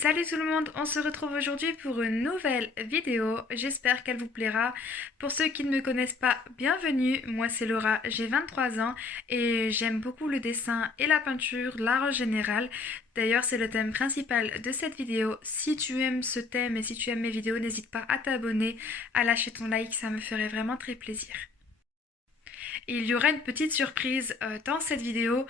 Salut tout le monde, on se retrouve aujourd'hui pour une nouvelle vidéo, j'espère qu'elle vous plaira. Pour ceux qui ne me connaissent pas, bienvenue, moi c'est Laura, j'ai 23 ans et j'aime beaucoup le dessin et la peinture, l'art en général. D'ailleurs c'est le thème principal de cette vidéo. Si tu aimes ce thème et si tu aimes mes vidéos, n'hésite pas à t'abonner, à lâcher ton like, ça me ferait vraiment très plaisir. Et il y aura une petite surprise dans cette vidéo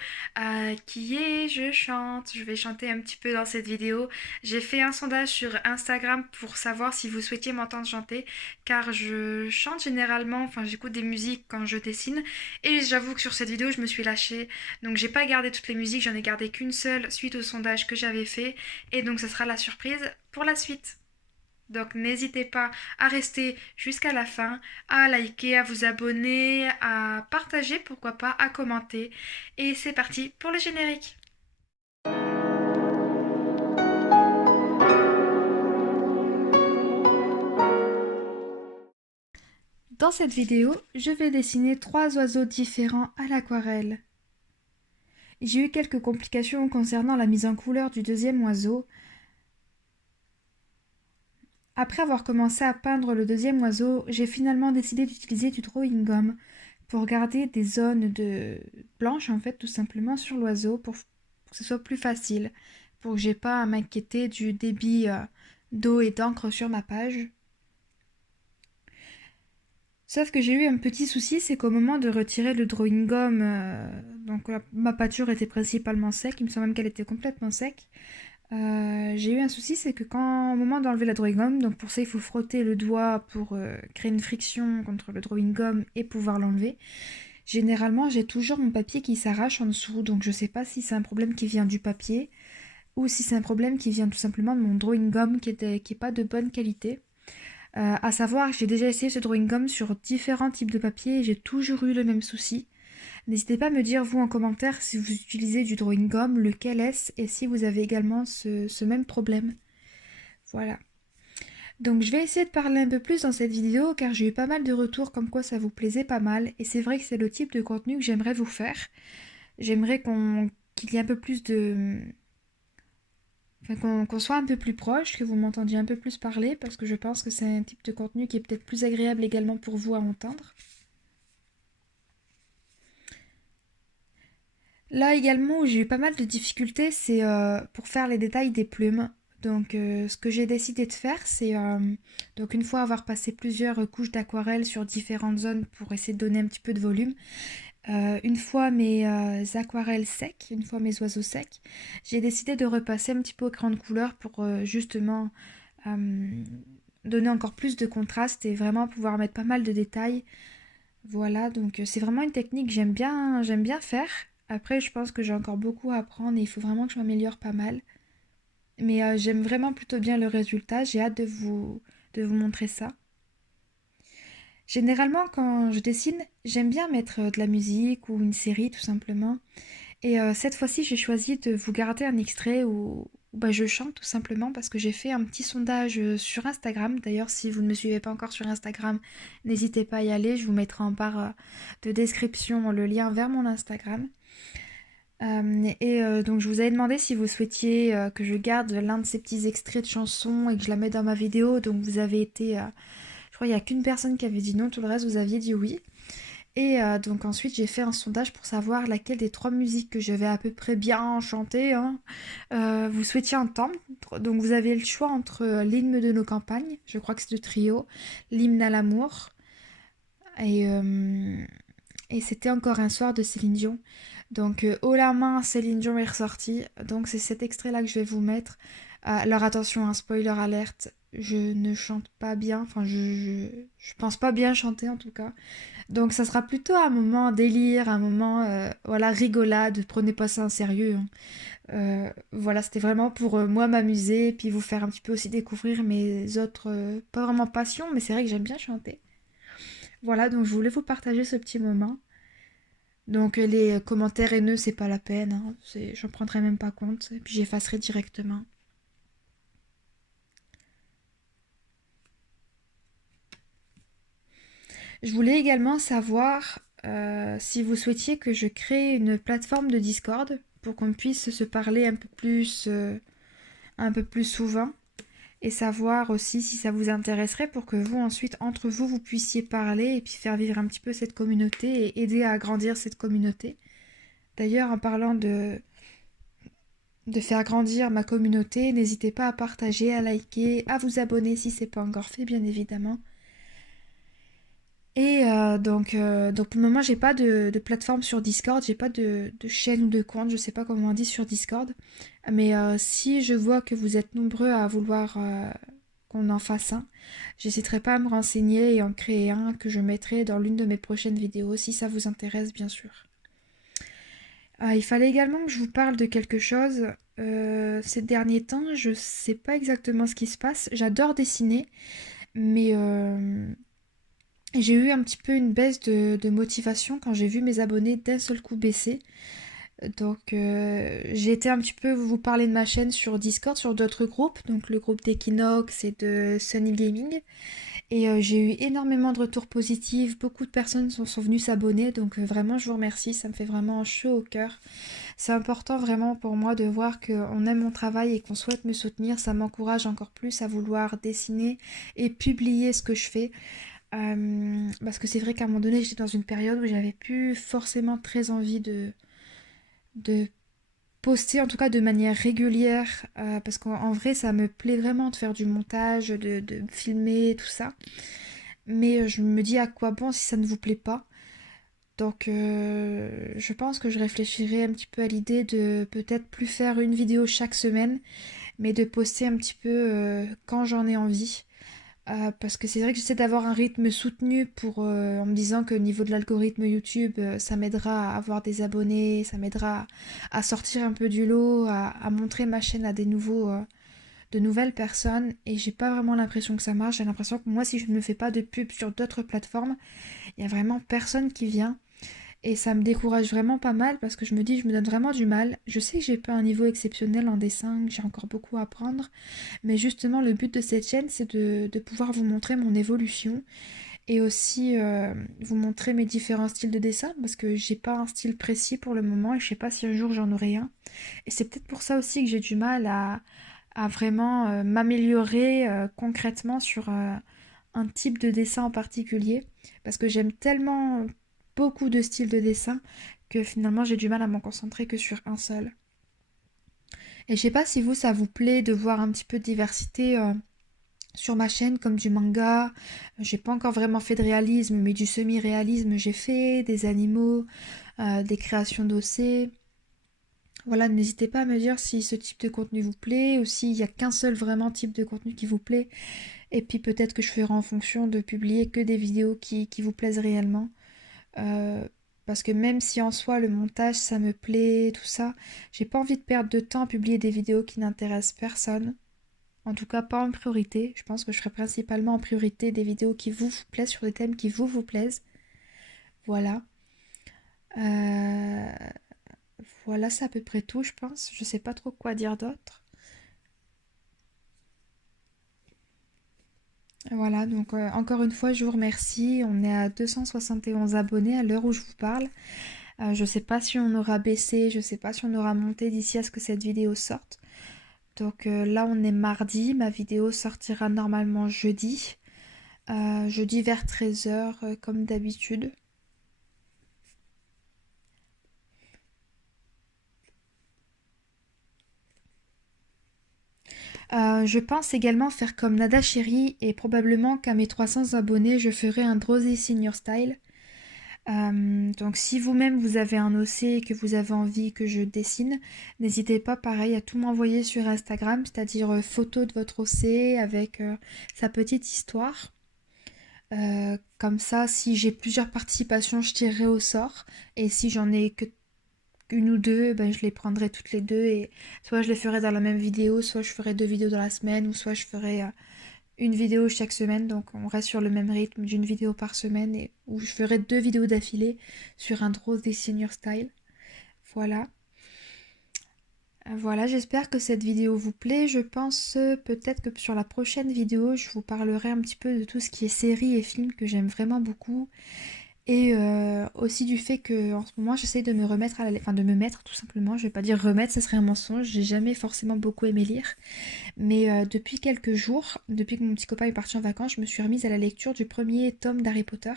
qui est je chante. Je vais chanter un petit peu dans cette vidéo. J'ai fait un sondage sur Instagram pour savoir si vous souhaitiez m'entendre chanter car je chante généralement, enfin j'écoute des musiques quand je dessine et j'avoue que sur cette vidéo je me suis lâchée. Donc j'ai pas gardé toutes les musiques, j'en ai gardé qu'une seule suite au sondage que j'avais fait et donc ce sera la surprise pour la suite. Donc n'hésitez pas à rester jusqu'à la fin, à liker, à vous abonner, à partager, pourquoi pas, à commenter. Et c'est parti pour le générique. Dans cette vidéo, je vais dessiner 3 oiseaux différents à l'aquarelle. J'ai eu quelques complications concernant la mise en couleur du deuxième oiseau. Après avoir commencé à peindre le deuxième oiseau, j'ai finalement décidé d'utiliser du drawing gum pour garder des zones blanches en fait tout simplement sur l'oiseau pour que ce soit plus facile, pour que j'ai pas à m'inquiéter du débit d'eau et d'encre sur ma page. Sauf que j'ai eu un petit souci, c'est qu'au moment de retirer le drawing gum, ma peinture était principalement sec, il me semble même qu'elle était complètement sec. J'ai eu un souci, c'est que au moment d'enlever la drawing gum, donc pour ça il faut frotter le doigt pour créer une friction contre le drawing gum et pouvoir l'enlever. Généralement, j'ai toujours mon papier qui s'arrache en dessous, donc je sais pas si c'est un problème qui vient du papier ou si c'est un problème qui vient tout simplement de mon drawing gum qui est pas de bonne qualité. À savoir, j'ai déjà essayé ce drawing gum sur différents types de papier et j'ai toujours eu le même souci. N'hésitez pas à me dire, vous, en commentaire, si vous utilisez du drawing gum, lequel est-ce, et si vous avez également ce même problème. Voilà. Donc je vais essayer de parler un peu plus dans cette vidéo, car j'ai eu pas mal de retours comme quoi ça vous plaisait pas mal, et c'est vrai que c'est le type de contenu que j'aimerais vous faire. J'aimerais qu'il y ait un peu plus de... Enfin, qu'on soit un peu plus proche, que vous m'entendiez un peu plus parler, parce que je pense que c'est un type de contenu qui est peut-être plus agréable également pour vous à entendre. Là également où j'ai eu pas mal de difficultés, c'est pour faire les détails des plumes. Donc ce que j'ai décidé de faire, c'est donc une fois avoir passé plusieurs couches d'aquarelle sur différentes zones pour essayer de donner un petit peu de volume, une fois mes aquarelles secs, une fois mes oiseaux secs, j'ai décidé de repasser un petit peu au crayon de couleur pour justement euh, donner encore plus de contraste et vraiment pouvoir mettre pas mal de détails. Voilà, donc c'est vraiment une technique que j'aime bien faire. Après, je pense que j'ai encore beaucoup à apprendre et il faut vraiment que je m'améliore pas mal. Mais j'aime vraiment plutôt bien le résultat. J'ai hâte de vous montrer ça. Généralement, quand je dessine, j'aime bien mettre de la musique ou une série tout simplement. Et cette fois-ci, j'ai choisi de vous garder un extrait où bah, je chante tout simplement parce que j'ai fait un petit sondage sur Instagram. D'ailleurs, si vous ne me suivez pas encore sur Instagram, n'hésitez pas à y aller. Je vous mettrai en barre de description le lien vers mon Instagram. Donc, je vous avais demandé si vous souhaitiez que je garde l'un de ces petits extraits de chansons et que je la mette dans ma vidéo. Donc, vous avez été, je crois, il n'y a qu'une personne qui avait dit non, tout le reste, vous aviez dit oui. Et donc ensuite j'ai fait un sondage pour savoir laquelle des 3 musiques que je vais à peu près bien chanter hein, vous souhaitiez entendre. Donc vous avez le choix entre l'hymne de nos campagnes, je crois que c'est le trio, l'hymne à l'amour et, euh, et c'était encore un soir de Céline Dion. Donc haut la main, Céline Dion est ressortie. Donc c'est cet extrait-là que je vais vous mettre. Alors attention, un spoiler alerte, je ne chante pas bien, enfin je pense pas bien chanter en tout cas. Donc ça sera plutôt un moment délire, un moment voilà rigolade, prenez pas ça en sérieux. Hein. Voilà, c'était vraiment pour moi m'amuser, puis vous faire un petit peu aussi découvrir mes autres, pas vraiment passions, mais c'est vrai que j'aime bien chanter. Voilà, donc je voulais vous partager ce petit moment. Donc les commentaires haineux, c'est pas la peine, hein, j'en prendrai même pas compte, et puis j'effacerai directement. Je voulais également savoir si vous souhaitiez que je crée une plateforme de Discord pour qu'on puisse se parler un peu plus souvent et savoir aussi si ça vous intéresserait pour que vous ensuite entre vous vous puissiez parler et puis faire vivre un petit peu cette communauté et aider à agrandir cette communauté. D'ailleurs, en parlant de faire grandir ma communauté, n'hésitez pas à partager, à liker, à vous abonner si c'est pas encore fait bien évidemment. Et donc pour le moment j'ai pas de plateforme sur Discord, j'ai pas de chaîne ou de compte, je sais pas comment on dit sur Discord. Mais si je vois que vous êtes nombreux à vouloir qu'on en fasse un, j'hésiterai pas à me renseigner et en créer un que je mettrai dans l'une de mes prochaines vidéos si ça vous intéresse bien sûr. Il fallait également que je vous parle de quelque chose. Ces derniers temps, je sais pas exactement ce qui se passe. J'adore dessiner, mais j'ai eu un petit peu une baisse de motivation quand j'ai vu mes abonnés d'un seul coup baisser. Donc j'ai été un petit peu vous parler de ma chaîne sur Discord, sur d'autres groupes, donc le groupe d'Equinox et de Sunny Gaming. Et j'ai eu énormément de retours positifs, beaucoup de personnes sont venues s'abonner, donc vraiment je vous remercie, ça me fait vraiment chaud au cœur. C'est important vraiment pour moi de voir qu'on aime mon travail et qu'on souhaite me soutenir, ça m'encourage encore plus à vouloir dessiner et publier ce que je fais. Parce que c'est vrai qu'à un moment donné j'étais dans une période où j'avais plus forcément très envie de poster, en tout cas de manière régulière, parce qu'en vrai ça me plaît vraiment de faire du montage, de filmer, tout ça. Mais je me dis à quoi bon si ça ne vous plaît pas. Donc je pense que je réfléchirai un petit peu à l'idée de peut-être plus faire une vidéo chaque semaine, mais de poster un petit peu quand j'en ai envie. Parce que c'est vrai que j'essaie d'avoir un rythme soutenu en me disant que au niveau de l'algorithme YouTube, ça m'aidera à avoir des abonnés, ça m'aidera à sortir un peu du lot, à montrer ma chaîne à de nouvelles personnes. Et j'ai pas vraiment l'impression que ça marche. J'ai l'impression que moi, si je ne fais pas de pub sur d'autres plateformes, il y a vraiment personne qui vient. Et ça me décourage vraiment pas mal parce que je me dis, je me donne vraiment du mal. Je sais que j'ai pas un niveau exceptionnel en dessin, que j'ai encore beaucoup à apprendre. Mais justement, le but de cette chaîne, c'est de pouvoir vous montrer mon évolution et aussi vous montrer mes différents styles de dessin parce que j'ai pas un style précis pour le moment et je sais pas si un jour j'en aurai un. Et c'est peut-être pour ça aussi que j'ai du mal à vraiment m'améliorer concrètement sur un type de dessin en particulier parce que j'aime tellement beaucoup de styles de dessin que finalement j'ai du mal à m'en concentrer que sur un seul. Et je sais pas si vous, ça vous plaît de voir un petit peu de diversité sur ma chaîne, comme du manga. J'ai pas encore vraiment fait de réalisme, mais du semi-réalisme, j'ai fait des animaux, des créations d'OC. Voilà, n'hésitez pas à me dire si ce type de contenu vous plaît ou s'il n'y a qu'un seul vraiment type de contenu qui vous plaît. Et puis peut-être que je ferai en fonction de publier que des vidéos qui vous plaisent réellement. Euh, Parce que même si en soi le montage ça me plaît, tout ça, j'ai pas envie de perdre de temps à publier des vidéos qui n'intéressent personne. En tout cas pas en priorité. Je pense que je ferai principalement en priorité des vidéos qui vous plaisent sur des thèmes qui vous plaisent. Voilà. Euh, Voilà, c'est à peu près tout, je pense. Je sais pas trop quoi dire d'autre. Voilà, donc encore une fois, je vous remercie. On est à 271 abonnés à l'heure où je vous parle. Je sais pas si on aura baissé, je sais pas si on aura monté d'ici à ce que cette vidéo sorte. Donc là, on est mardi. Ma vidéo sortira normalement jeudi. Jeudi vers 13 h comme d'habitude. Je pense également faire comme Nada Chérie et probablement qu'à mes 300 abonnés, je ferai un Drosy Senior Style. Donc si vous-même vous avez un OC et que vous avez envie que je dessine, n'hésitez pas pareil à tout m'envoyer sur Instagram, c'est-à-dire photo de votre OC avec sa petite histoire. Comme ça, si j'ai plusieurs participations, je tirerai au sort. Et si j'en ai que une ou deux, ben, je les prendrai toutes les deux et soit je les ferai dans la même vidéo, soit je ferai deux vidéos dans la semaine, ou soit je ferai une vidéo chaque semaine. Donc on reste sur le même rythme d'une vidéo par semaine et où je ferai deux vidéos d'affilée sur un Draw des Senior Style. Voilà. Voilà, j'espère que cette vidéo vous plaît. Je pense peut-être que sur la prochaine vidéo, je vous parlerai un petit peu de tout ce qui est séries et films que j'aime vraiment beaucoup. Et aussi du fait que en ce moment j'essaie de me remettre à enfin de me mettre tout simplement, je vais pas dire remettre, ça serait un mensonge, j'ai jamais forcément beaucoup aimé lire, mais depuis quelques jours, depuis que mon petit copain est parti en vacances, je me suis remise à la lecture du premier tome d'Harry Potter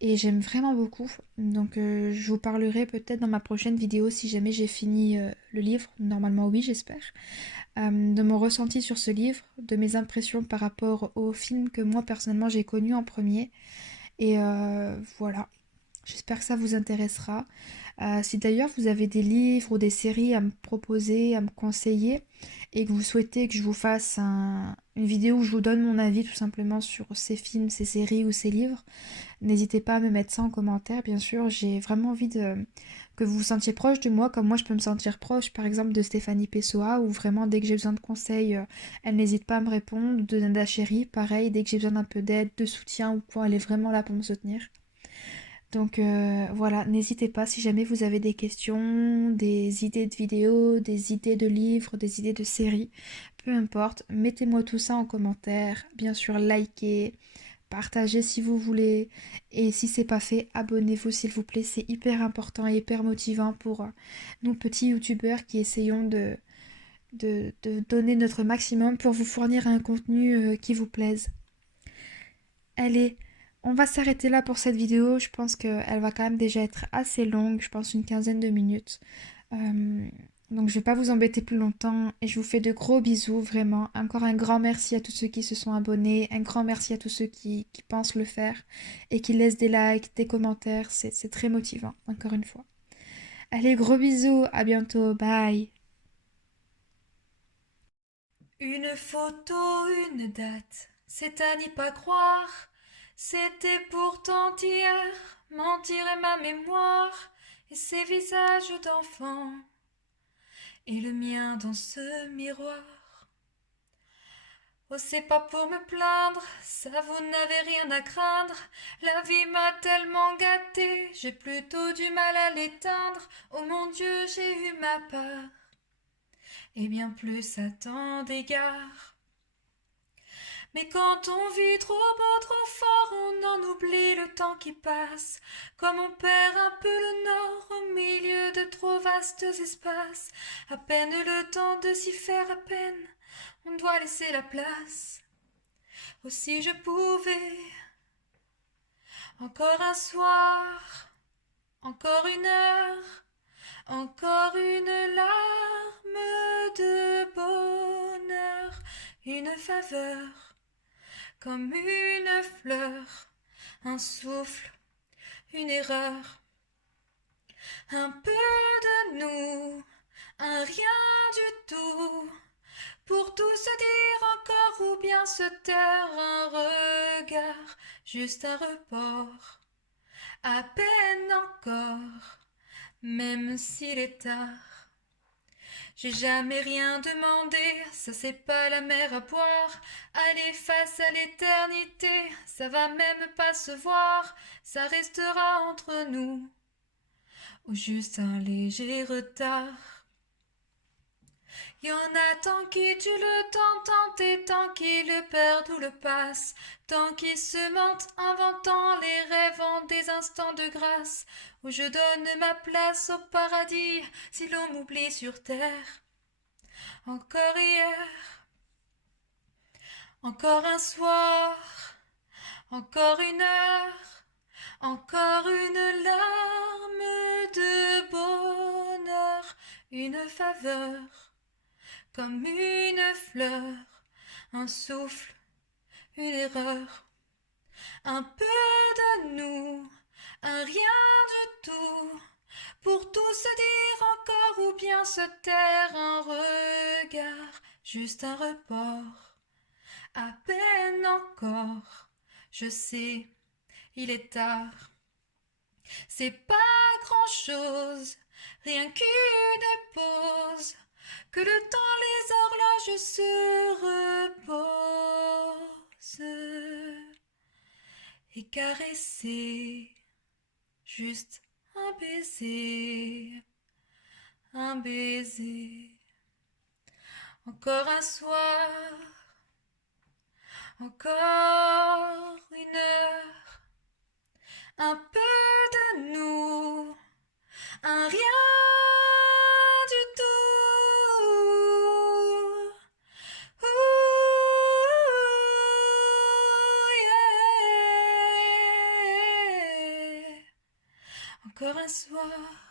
et j'aime vraiment beaucoup. Donc je vous parlerai peut-être dans ma prochaine vidéo si jamais j'ai fini le livre, normalement oui j'espère, de mon ressenti sur ce livre, de mes impressions par rapport au film que moi personnellement j'ai connu en premier. Et voilà, j'espère que ça vous intéressera. Si d'ailleurs vous avez des livres ou des séries à me proposer, à me conseiller, et que vous souhaitez que je vous fasse une vidéo où je vous donne mon avis tout simplement sur ces films, ces séries ou ces livres, n'hésitez pas à me mettre ça en commentaire. Bien sûr, j'ai vraiment envie que vous vous sentiez proche de moi, comme moi je peux me sentir proche par exemple de Stéphanie Pessoa, où vraiment dès que j'ai besoin de conseils, elle n'hésite pas à me répondre, de Nada Chérie, pareil, dès que j'ai besoin d'un peu d'aide, de soutien ou quoi, elle est vraiment là pour me soutenir. Donc voilà, n'hésitez pas si jamais vous avez des questions, des idées de vidéos, des idées de livres, des idées de séries, peu importe, mettez-moi tout ça en commentaire. Bien sûr, likez, partagez si vous voulez. Et si c'est pas fait, abonnez-vous s'il vous plaît, c'est hyper important et hyper motivant pour nous petits youtubeurs qui essayons de donner notre maximum pour vous fournir un contenu qui vous plaise. Allez, on va s'arrêter là pour cette vidéo. Je pense qu'elle va quand même déjà être assez longue, je pense une quinzaine de minutes. Euh, donc je vais pas vous embêter plus longtemps et je vous fais de gros bisous, vraiment. Encore un grand merci à tous ceux qui se sont abonnés, un grand merci à tous ceux qui pensent le faire et qui laissent des likes, des commentaires. C'est très motivant, encore une fois. Allez, gros bisous, à bientôt, bye. Une photo, une date, c'est à n'y pas croire. C'était pourtant hier, mentirait ma mémoire, et ces visages d'enfants, et le mien dans ce miroir. Oh, c'est pas pour me plaindre, ça vous n'avez rien à craindre. La vie m'a tellement gâtée, j'ai plutôt du mal à l'éteindre. Oh mon Dieu, j'ai eu ma part, et bien plus à tant d'égards. Mais quand on vit trop beau, trop fort, on en oublie le temps qui passe. Comme on perd un peu le nord au milieu de trop vastes espaces. À peine le temps de s'y faire à peine, on doit laisser la place. Oh, si je pouvais, encore un soir, encore une heure, encore une larme de bonheur, une faveur comme une fleur, un souffle, une erreur, un peu de nous, un rien du tout, pour tout se dire encore ou bien se taire, un regard, juste un report, à peine encore, même s'il est tard. J'ai jamais rien demandé, ça c'est pas la mer à boire. Aller face à l'éternité, ça va même pas se voir, ça restera entre nous, ou juste un léger retard. Y en a tant qui tuent le temps, tant et tant qui le perdent ou le passent, tant qui se mentent, inventant les rêves en des instants de grâce, où je donne ma place au paradis si l'on m'oublie sur terre. Encore hier, encore un soir, encore une heure, encore une larme de bonheur, une faveur, comme une fleur, un souffle, une erreur, un peu de nous, un rien du tout, pour tout se dire encore ou bien se taire, un regard, juste un report, à peine encore, je sais, il est tard. C'est pas grand-chose, rien qu'une pause, que le temps les horloges se reposent. Et caresser, juste un baiser, un baiser. Encore un soir, encore une heure, un peu de nous, un rien du tout. Ouh, yeah. Encore un soir